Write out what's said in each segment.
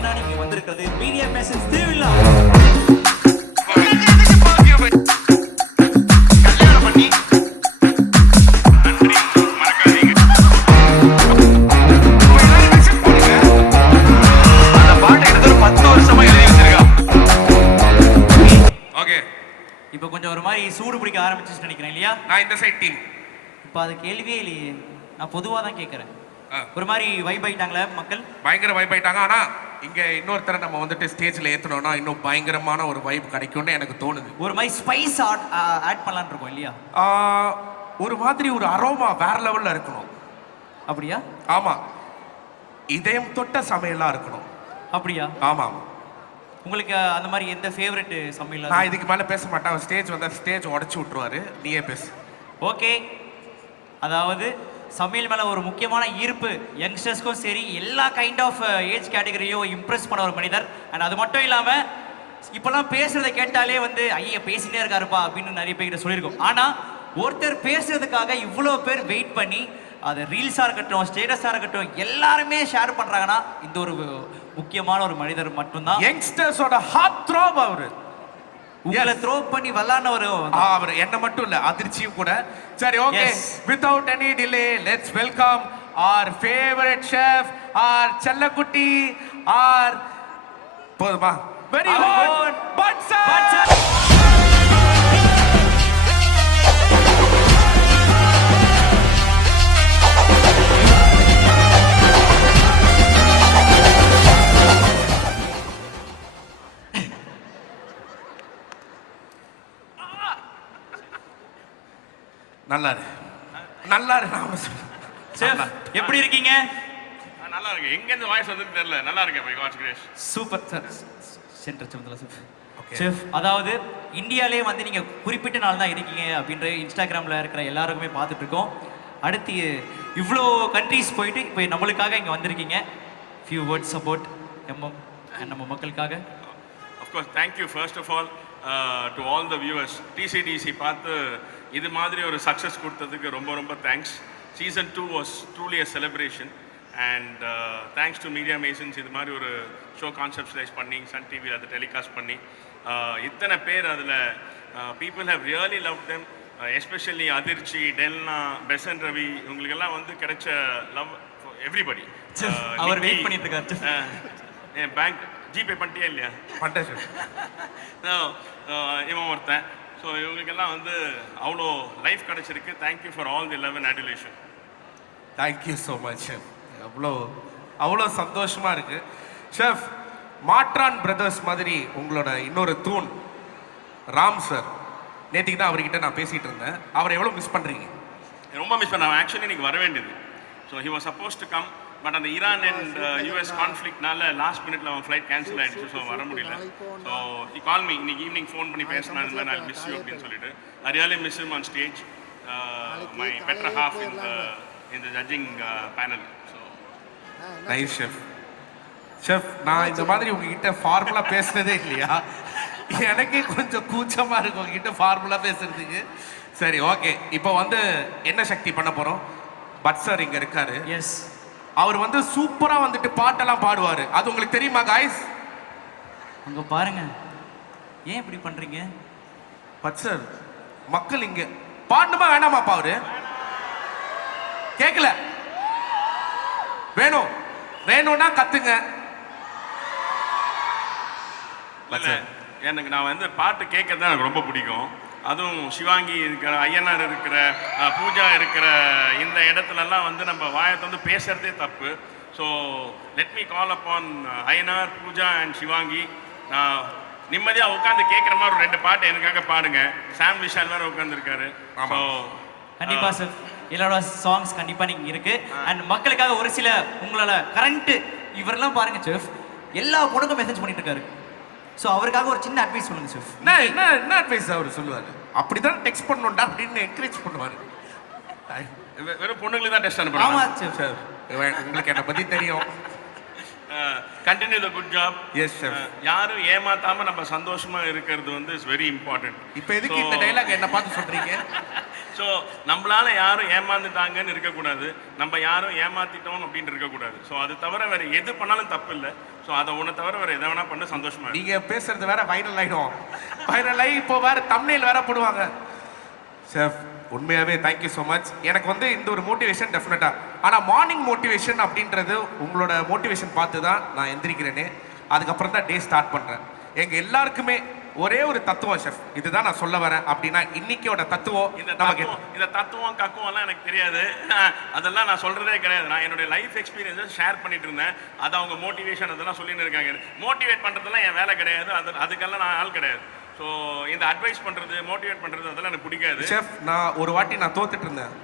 ஏன்னா நீங்க வந்திருக்கிறது மீடியா பேசன்ஸ் திருவிழா. இப்போ கொஞ்சம் ஒரு மாதிரி சூடு பிடிக்க ஆரம்பிச்சுன்னு நினைக்கிறேன் இல்லையா? நான் இந்த சைட் டீம். இப்போ அது கேள்வியே இல்லையே, நான் பொதுவாக தான் கேட்குறேன். ஒரு மாதிரி வைப் ஆயிட்டாங்களே மக்கள்? பயங்கர வைப் ஆயிட்டாங்க. ஆனா இங்க இன்னொருத்தரை நம்ம வந்துட்டு ஸ்டேஜ்ல ஏத்தணும்னா இன்னும் பயங்கரமான ஒரு வைப் கிடைக்கும்னு எனக்கு தோணுது. ஒரு மாதிரி ஸ்பைஸ் ஆட் பண்ணலான்னு இருக்கோம் இல்லையா? ஒரு மாதிரி ஒரு அரோமா வேற லெவல்ல இருக்கணும். அப்படியா? ஆமா, இதயம் தொட்ட சமையலா இருக்கணும். அப்படியா? ஆமா. உங்களுக்கு அந்த மாதிரி எந்த ஃபேவரட் சமையல்? நான் இதுக்கு மேல பேச மாட்டேன். ஸ்டேஜ் வந்தா ஸ்டேஜ் உடைச்சு விட்டுருவாரு. நீயே பேசு. ஓகே, அதாவது சமையல் மேலே ஒரு முக்கியமான ஈர்ப்பு யங்ஸ்டர்ஸ்க்கும் சரி எல்லா கைண்ட் ஆஃப் ஏஜ் கேட்டகரியும் இம்ப்ரெஸ் பண்ண ஒரு மனிதர். அண்ட் அது மட்டும் இல்லாமல் இப்போல்லாம் பேசுறதை கேட்டாலே வந்து ஐயா பேசினே இருக்காருப்பா அப்படின்னு நிறைய பேர்கிட்ட சொல்லியிருக்கோம். ஆனால் ஒருத்தர் பேசுறதுக்காக இவ்வளோ பேர் வெயிட் பண்ணி அது ரீல்ஸாக இருக்கட்டும் ஸ்டேட்டஸாக இருக்கட்டும் எல்லாருமே ஷேர் பண்ணுறாங்கன்னா இந்த ஒரு முக்கியமான ஒரு மனிதர் மட்டும்தான். யங்ஸ்டர்ஸோட ஹார்ட் த்ரோப் அவரு. உங்களை த்ரோ பண்ணி விளாண்டவர் அவர். என்ன மட்டும் இல்ல, அதிர்ச்சியும் கூட. சரி, okay, without any delay let's welcome our favourite chef our Chellakutti ஆர் போதுமா வெரி குட் பட்சர். நல்லா இருக்கு. செஃப் எப்படி இருக்கீங்க? நல்லா இருக்கு. எங்க இருந்து வாய்ஸ் வந்துன்னு தெரியல. நல்லா இருக்கேன் by God's grace. Super sir. Centre சம்பந்தல செஃப். செஃப், அதாவது இந்தியாலே வந்து நீங்க குறிப்பிட்ட நாள் தான் இருக்கீங்க அப்படின்ற இன்ஸ்டாகிராம்ல இருக்கிற எல்லாருக்குமே பார்த்துட்டு இருக்கோம். அடுத்து இவ்வளோ கண்ட்ரீஸ் போயிட்டு இப்போ நம்மளுக்காக இங்கே வந்திருக்கீங்க. ஃபியூ வேர்ட்ஸ் சப்போர்ட் நம்ம மக்களுக்காக. Of course thank you first of all to all the viewers. டிசிடிசி பார்த்து இது மாதிரி ஒரு சக்ஸஸ் கொடுத்ததுக்கு ரொம்ப ரொம்ப thanks. Season 2 was truly a celebration and thanks to Media Masons. இது மாதிரி ஒரு ஷோ கான்செப்டலைஸ் பண்ணி சன் டிவியில் அதை டெலிகாஸ்ட் பண்ணி இத்தனை பேர் அதில் people have really love them. Especially அதிர்ச்சி, டெல்னா, பெசன் ரவி, இவங்களுக்கெல்லாம் வந்து கிடைச்ச லவ் எவ்ரிபடி. அவர் வெயிட் பண்ணிட்டு இருக்காரு. என் பேங்க் ஜிபே பண்ணிட்டே இல்லையா? பண்ணிட்டேன். இவன் ஒருத்தன். ஸோ இவங்களுக்கெல்லாம் வந்து அவ்வளோ லைஃப் கிடச்சிருக்கு. Thank you for all the love and adulation. Thank you so much chef. அவ்வளோ சந்தோஷமாக இருக்குது ஷெஃப். மாற்றான் பிரதர்ஸ் மாதிரி உங்களோட இன்னொரு தூண் ராம் சார். நேற்றுக்கு தான் அவர்கிட்ட நான் பேசிகிட்டு இருந்தேன். அவரை எவ்வளோ மிஸ் பண்ணுறீங்க? ரொம்ப மிஸ் பண்ண. அவன் ஆக்சுவலி இன்னைக்கு வர வேண்டியது. So he was suppose to come. But அந்த ஈரான் அண்ட் யூஎஸ் கான்ஃப்ளிக்ட்னால லாஸ்ட் மினிட்ல அவன் ஃப்ளைட் கேன்சல் ஆயிடுச்சு. ஸோ வர முடியல. ஸோ ஹி கால் மீ இன்னைக்கு ஈவினிங் ஃபோன் பண்ணி பேசினா இந்த மாதிரி நான் மிஸ் யூ அப்படின்னு சொல்லிட்டு. I really miss him on stage. My better half in the judging panel. So nice chef. Chef, நான் இந்த மாதிரி உங்ககிட்ட ஃபார்முலா பேசுனதே இல்லையா? எனக்கே கொஞ்சம் கூச்சமா இருக்கு உங்ககிட்ட ஃபார்முலா பேசுறதுக்கு. சரி, ஓகே. இப்போ வந்து என்ன சக்தி பண்ண போறோம்? பட் சார் இங்க இருக்காரு. எஸ், அவர் வந்து சூப்பரா வந்துட்டு பாட்டெல்லாம் பாடுவாரு. அது உங்களுக்கு தெரியுமா காய்ஸ்? அங்க பாருங்க. ஏன் இப்படி பண்றீங்க? பட் சார், மக்கள் இங்க பாடணுமா வேணாமாப்பா? அவரு கேட்கல. வேணும்னா கத்துங்க. எனக்கு நான் வந்து பாட்டு கேட்கறது எனக்கு ரொம்ப பிடிக்கும். அதுவும் சிவாங்கி இருக்கிற, ஐயனார் இருக்கிற, பூஜா இருக்கிற இந்த இடத்துலலாம் வந்து நம்ம வாயத்தை வந்து பேசுறதே தப்பு. ஸோ லெட் மீ கால் அப்பான் ஐயனார், பூஜா அண்ட் சிவாங்கி. நான் நிம்மதியாக உட்காந்து கேட்குற மாதிரி ஒரு 2 பாட்டு எனக்காக பாடுங்க. சாம் விஷால் வேறு உட்காந்துருக்காரு. ஸோ கண்டிப்பாக சார், எல்லாரோட சாங்ஸ் கண்டிப்பாக நீங்கள் இருக்கு. அண்ட் மக்களுக்காக ஒரு சில உங்களோட கரண்ட் இவரெல்லாம் பாருங்க செஃப், எல்லா பொண்ணுக்கும் மெசேஜ் பண்ணிட்டு இருக்காரு. ஸோ அவருக்காக ஒரு சின்ன அட்வைஸ் சொல்லுங்க செஃப். என்ன அட்வைஸ் அவர் சொல்லுவார்? அப்படிதான் டெக்ஸ்ட் பண்ணணும்டா அப்படின்னு என்கரேஜ் பண்ணுவார். வெறும் பொண்ணுங்களுக்கு தான் டெஸ்ட் அனுப்புறாங்க. ஆமா செஃப். உங்களுக்கு என்னை பற்றி தெரியும். Continue the good job. Yes, chef. யாரும் ஏமாத்தாம நம்ம சந்தோஷமா இருக்கிறது வந்து இஸ் வெரி இம்பார்ட்டன்ட். இப்போ எதுக்கு இந்த டைலாக் என்ன பார்த்து சொல்றீங்க? ஸோ நம்மளால யாரும் ஏமாந்துட்டாங்கன்னு இருக்கக்கூடாது, நம்ம யாரும் ஏமாத்திட்டோம் அப்படின்னு இருக்கக்கூடாது. ஸோ அது தவிர வேற எது பண்ணாலும் தப்பு இல்லை. ஸோ அதை ஒன்று தவிர வேற எதை வேணா பண்ண சந்தோஷமா இருக்கு. நீங்க பேசுறது வேற வைரல் ஆயிடும். வைரல் ஆகி இப்போ வேற தம்ப்நெயில் வேற போடுவாங்க. செஃப் உண்மையாவே தேங்க்யூ ஸோ மச். எனக்கு வந்து இந்த ஒரு மோட்டிவேஷன் டெஃபினட்டா. ஆனால் மார்னிங் மோட்டிவேஷன் அப்படின்றது உங்களோட மோட்டிவேஷன் பார்த்து தான் நான் எந்திரிக்கிறேனே. அதுக்கப்புறம் தான் டே ஸ்டார்ட் பண்றேன். எங்க எல்லாருக்குமே ஒரே ஒரு தத்துவம் செஃப், இதுதான் நான் சொல்ல வரேன் அப்படின்னா இன்னைக்கோட தத்துவம். இந்த தத்துவம் கக்குவம்லாம் எனக்கு தெரியாது. அதெல்லாம் நான் சொல்றதே கிடையாது. நான் என்னுடைய லைஃப் எக்ஸ்பீரியன்ஸை ஷேர் பண்ணிட்டு இருந்தேன். அது அவங்க மோட்டிவேஷன் அதெல்லாம் சொல்லிட்டு இருக்காங்க. மோட்டிவேட் பண்றதெல்லாம் என் வேலை கிடையாது. அதுக்கெல்லாம் நான் ஆள் கிடையாது. ஸோ இந்த அட்வைஸ் பண்றது, மோட்டிவேட் பண்றது அதெல்லாம் எனக்கு பிடிக்காது. செஃப் நான் ஒரு வாட்டி நான் தோத்துட்டு இருந்தேன்.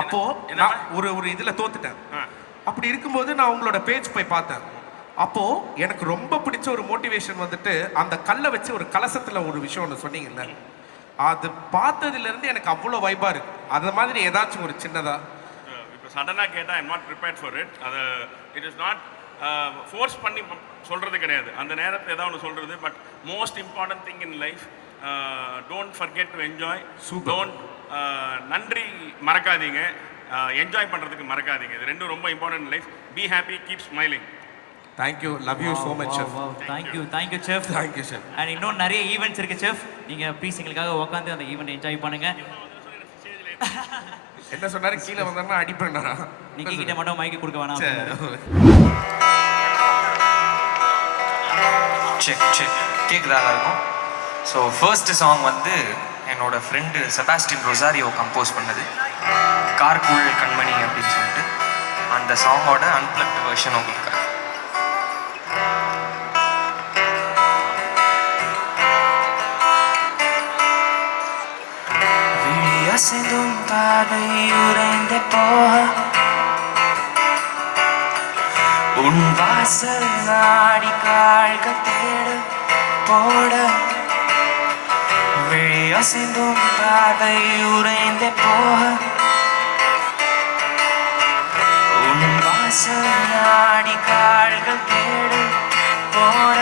அப்போ நான் ஒரு இதுல தோத்துட்டேன். அப்படி இருக்கும்போது நான் உங்களோட பேஜ் போய் பார்த்தேன். அப்போ எனக்கு ரொம்ப பிடிச்ச ஒரு மோட்டிவேஷன் வந்துட்டு அந்த கல்லை வச்சு ஒரு கலசத்துல ஒரு விஷயம் ஒன்று சொன்னீங்கல்ல, அது பார்த்ததுல இருந்து எனக்கு அவ்வளோ வைபா இருக்கு. அந்த மாதிரி ஏதாச்சும் ஒரு சின்னதா இப்போ சடனாக கேட்டால் I am not prepared for it. அது இட் இஸ் நாட் ஃபோர்ஸ் பண்ணி சொல்றது கிடையாது. அந்த நேரத்தில் ஏதாவது ஒன்று சொல்றது. But most important thing in life, don't forget to enjoy. Don't நன்றி மறக்காதீங்க, என்ஜாய் பண்ணுறதுக்கு மறக்காதீங்க. இது ரெண்டும் ரொம்ப important life. Be happy, keep smiling. Thank you, love you so much chef. Thank you chef. Thank you chef. And இன்னும் நிறைய ஈவெண்ட்ஸ் இருக்கு செஃப். நீங்க ப்ளீஸ் எங்களுக்காக உட்காந்து அந்த ஈவெண்ட் என்ஜாய் பண்ணுங்க. என்ன சொன்னாரு? கீழே வந்தாருன்னா அடிப்பேன். நீங்க கிட்ட மட்டும் மைக்கு கொடுக்க வேணாம். செக் கேட்குதா இருக்கும். ஸோ ஃபர்ஸ்ட் சாங் வந்து என்னோட ஃப்ரெண்டு செபாஸ்டின் ரொசாரியோ கம்போஸ் பண்ணது, கார்கூல் கண்மணி அப்படின்னு சொல்லிட்டு. அந்த சாங்கோட அன்பிளக்ட் வெர்ஷன் உங்களுக்கு விழியசைந்தும் பார்வை உறைந்த போக உன் வாசல் நாடி கால்கள் தேடு போட விழியசைந்தும் பார்வை உறைந்த போக உன் வாசல் நாடி கால்கள் தேடு போட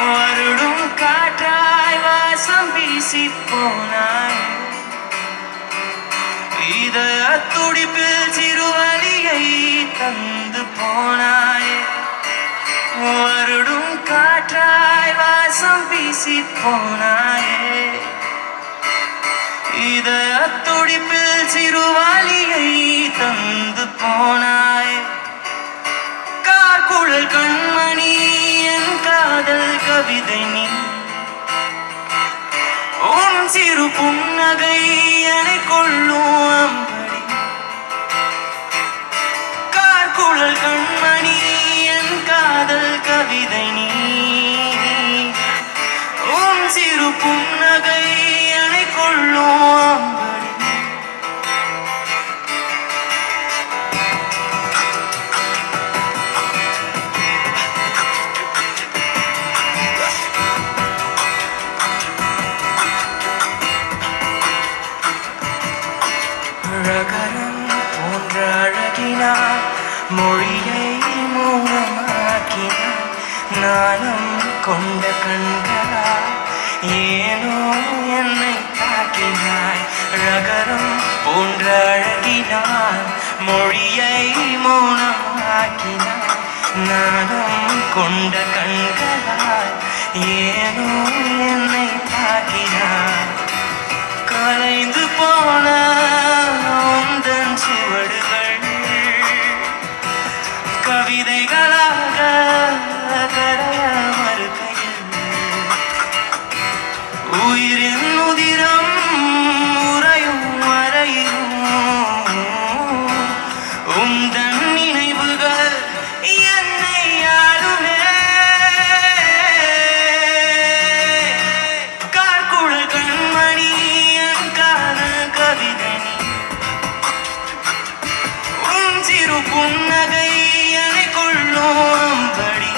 வருடும் காற்றாய் வாசம் வீசி போனாய். இதய துடிப்பில் சிறுவலியை தந்து போனாய். வருடும் காற்றாய் வாசம் வீசி போனாயே. இதய துடிப்பில் சிறுவலியை தந்து போனாய். கார்குழல் கண்மணி என் காதல் கவிதை நீ. உன் சிறு புன்னகை என்னை கொள்ளும் அம்படி. கார்குழல் கண்மணி என் காதல் கவிதை நீ. உன் சிறு புன்னகை என்னை கொள்ளும் அம்படி. ரகரம் போன்ற அழகினார் மொழியை மூலமாக்கினார். நாணம் கொண்ட கண்களால் ஏனோ என்னை தாக்கினாய். ரகரம் போன்ற அழகினார் மொழியை மூலமாக்கினார். நாணம் கொண்ட கண்களால் ஏனோ என்னை தாக்கினார். கலைந்து போன உந்தன் சுவடுகள் கவிதைகளாக கரைய மறுக்கையில் உயிரின் உதிரம் உறையும் வரையும் உந்தன் நினைவுகள் என்னை ஆளுமே. கார்குழல் கண்மணி என் காதல் கவிதை நீ. உன் சிறு புன்னகை என்னை கொள்ளும் அம்படி.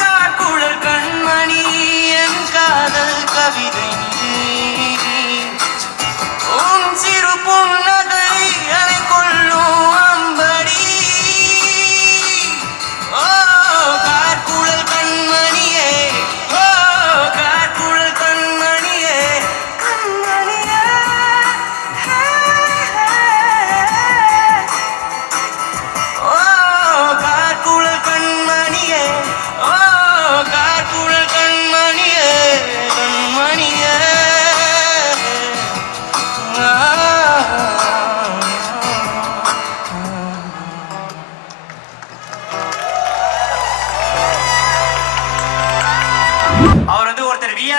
கார்குழல் கண்மணி என் காதல் கவிதை நீ. உன் சிறு புன்னகை என்னை கொள்ளும் அம்படி.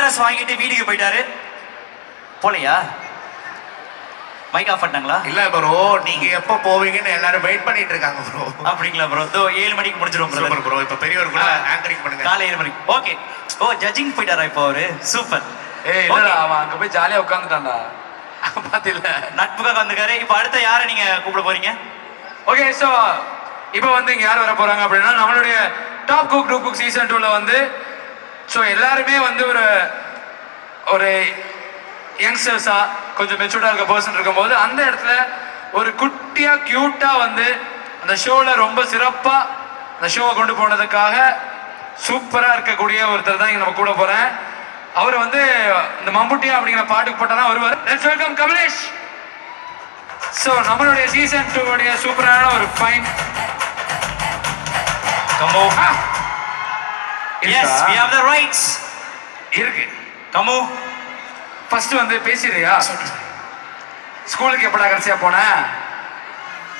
கிளாஸ் வாங்கிட்டு வீட்டுக்கு போயிட்டாரு. போலையா? மைக் ஆஃப் பண்ணிட்டாங்களா? இல்ல ப்ரோ, நீங்க எப்ப போவீங்கன்னு எல்லாரும் வெயிட் பண்ணிட்டு இருக்காங்க ப்ரோ. அப்படிங்களா ப்ரோ? இதோ 7 மணிக்கு முடிச்சிருவோம் சூப்பர் ப்ரோ. இப்ப பெரியவர் கூட ஆங்கரிங் பண்ணுங்க. காலை 7 மணிக்கு. ஓகே. ஓ ஜட்ஜிங் போயிட்டாரா இப்போ அவரு? சூப்பர். ஏய் இல்லடா, அவன் அங்க போய் ஜாலியா உட்கார்ந்துட்டான்டா. பாத்தில நட்புக்காக வந்திருக்காரு. இப்போ அடுத்த யாரை நீங்க கூப்பிட போறீங்க? ஓகே, சோ இப்போ வந்து இங்க யார் வர போறாங்க அப்படின்னா நம்மளுடைய top cook dupe cook season 2ல வந்து ஸோ எல்லாருமே வந்து ஒரு யங்ஸ்டர்ஸா கொஞ்சம் மெச்சூர்டா இருக்க பர்சன் இருக்கும்போது அந்த இடத்துல ஒரு குட்டியா கியூட்டா வந்து அந்த ஷோல ரொம்ப சிறப்பா அந்த ஷோவை கொண்டு போனதுக்காக சூப்பரா இருக்கக்கூடிய ஒருத்தர் தான் இங்க நம்ம கூட போறேன். அவர் வந்து இந்த மம்புட்டியா அப்படிங்கிற பாட்டுக்கு போட்டா தான் வருவார். Let's welcome Kamlesh. ஸோ நம்மளுடைய சீசன் 2 உடைய சூப்பரான ஒரு fine. Come on. Yes, we have the rights. இருக்கு. கமோ. ஃபர்ஸ்ட் வந்து பேசிடுறியா? ஸ்கூலுக்கு எப்படா கடைசியா போன?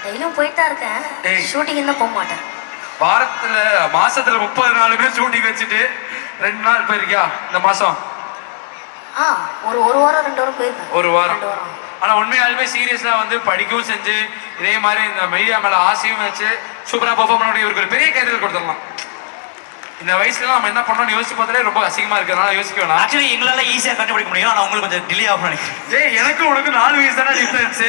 டெய்லியும் போயிட்டு தான் இருக்கேன். டேய். ஷூட்டிங் தான் போக மாட்டேன். மாசத்துல 30 நாளுமே ஷூட்டிங் வச்சுட்டு 2 நாள் போயிருக்கியா இந்த மாசம்? ஒரு வாரம் 2 வாரம் போயிருக்கேன். ஒரு வாரம். 2 வாரம். ஆனா உண்மையாலுமே சீரியஸா வந்து படிக்கவும் செஞ்சு இதே மாதிரி இந்த மீடியா மேல ஆசையும் வச்சு சூப்பரா பெர்ஃபார்ம் பண்ண இவருக்கு ஒரு பெரிய கைதல் கொடுத்துடலாம். இந்த வயசுல நம்ம என்ன பண்ணோம்னு யோசிச்சு பார்த்தாலே ரொம்ப அசிங்கமா இருக்கிறதுனால யோசிக்க வேணாம். ஆக்சுவலி எங்களால ஈஸியா கண்டுபிடிக்க முடியும். ஆனா உங்களுக்கு கொஞ்சம் டிலே ஆகும் நினைக்கிறேன். ஏய் எனக்கு உனக்கு 4 வயசு தானே டிஃபரன்ஸ்.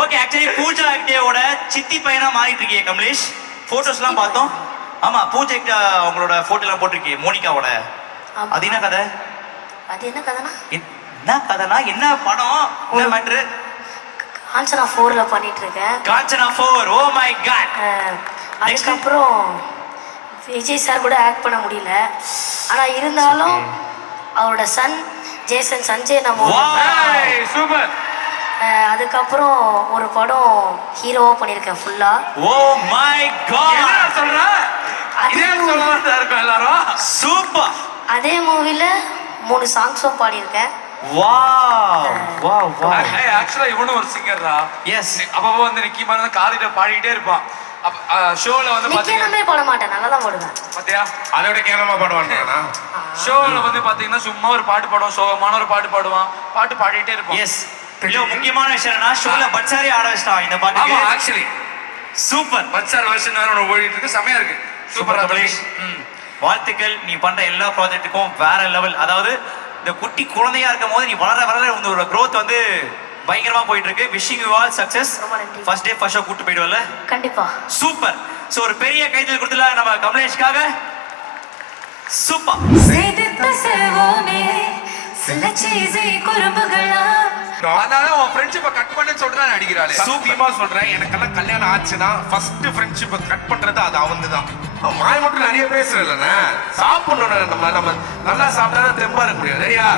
ஓகே, ஆக்சுவலி பூஜா ஆக்டியோட சித்தி பையனா மாறிட்டு இருக்கீங்க கமலேஷ். போட்டோஸ்லாம் பார்த்தோம். ஆமா, பூஜா உங்களோட போட்டோலாம் போட்டிருக்கீங்க மோனிகாவோட. ஆமா. அது என்ன கதை? அது என்ன கதைனா? என்ன கதைனா என்ன படம்? என்ன மேட்ரு? காஞ்சனா 4ல பண்ணிட்டு இருக்கேன். காஞ்சனா 4. Oh my god. அதுக்கப்புறம் விஜய் சார் கூட ஆக்ட் பண்ண முடியல. ஆனா இருந்தாலும் அவரோட சன் ஜேசன் சஞ்சய் நம்ம ஏய் சூப்பர். அதுக்கப்புறம் ஒரு படம் ஹீரோவா பண்ணியிருக்கேன் ஃபுல்லா. Oh my god. என்ன சொல்ற? இதே சொல்றதா இருக்கும் எல்லாரும். சூப்பர். அதே மூவில 3 சாங்ஸும் பாடியிருக்கேன். Wow wow wow. ஏய் ஆக்சுவலா இவனும் ஒரு சிங்கர்டா. எஸ். அப்பப்போ வந்து நிக்கி மாதிரி வந்து காலையில பாடிட்டே இருப்பான். ஷோல வந்து பாத்தீங்கன்னா நிக்கணுமே பாட மாட்டேன், நல்லா தான் பாடுவேன். பாத்தியா அதை விட கேவலமா பாடுவாங்க. ஷோல வந்து பாத்தீங்கன்னா சும்மா ஒரு பாட்டு பாடுவான், சோகமான ஒரு பாட்டு பாடுவான், பாட்டு பாடிட்டே இருப்பான். எஸ். இல்ல முக்கியமான விஷயம் என்னன்னா ஷோல பட்சாரி ஆட வச்சிட்டான் இந்த ஆமா பாட்டுக்கு. Actually super. பட்சார் வெர்ஷன் வேற ஒன்று ஓடிட்டு இருக்கு, செமையா இருக்கு. Super super Kamalesh. வாழ்த்துக்கள். நீ பண்ற எல்லா ப்ராஜெக்ட்டுக்கும் வேற லெவல். அதாவது இந்த குட்டி குழந்தையா இருக்கும் போது நீ வளர வளர உன்னோட growth வந்து பயங்கரமா போயிட்டு இருக்கு. Wishing you all success. ரொம்ப நன்றி. ஃபர்ஸ்ட் டே ஃபர்ஸ்ட் ஷோ கூட்டு போயிடுவல. கண்டிப்பா. சூப்பர். சோ ஒரு பெரிய கைதல் கொடுத்துலாம் நம்ம கமலேஷ்காக. சூப்பர். செய்தித்த செல்வோமே சில சீசை குறும்புகளா. அதனால உன் ஃப்ரெண்ட்ஷிப்பை கட் பண்ணு சொல்லிட்டு தான் அடிக்கிறாளே. சத்தியமா சொல்றேன், எனக்கெல்லாம் கல்யாணம் ஆச்சுன்னா ஃபர்ஸ்ட் ஃப்ரெண்ட்ஷிப்பை கட் பண்றது அது அவந்து தான். வாய் மட்டும் நிறைய பேசுறேன். சாப்பிடணும். நம்ம நல்லா சாப்பிட்டா தான் தெம்பா இருக்க முடியும். சரியா?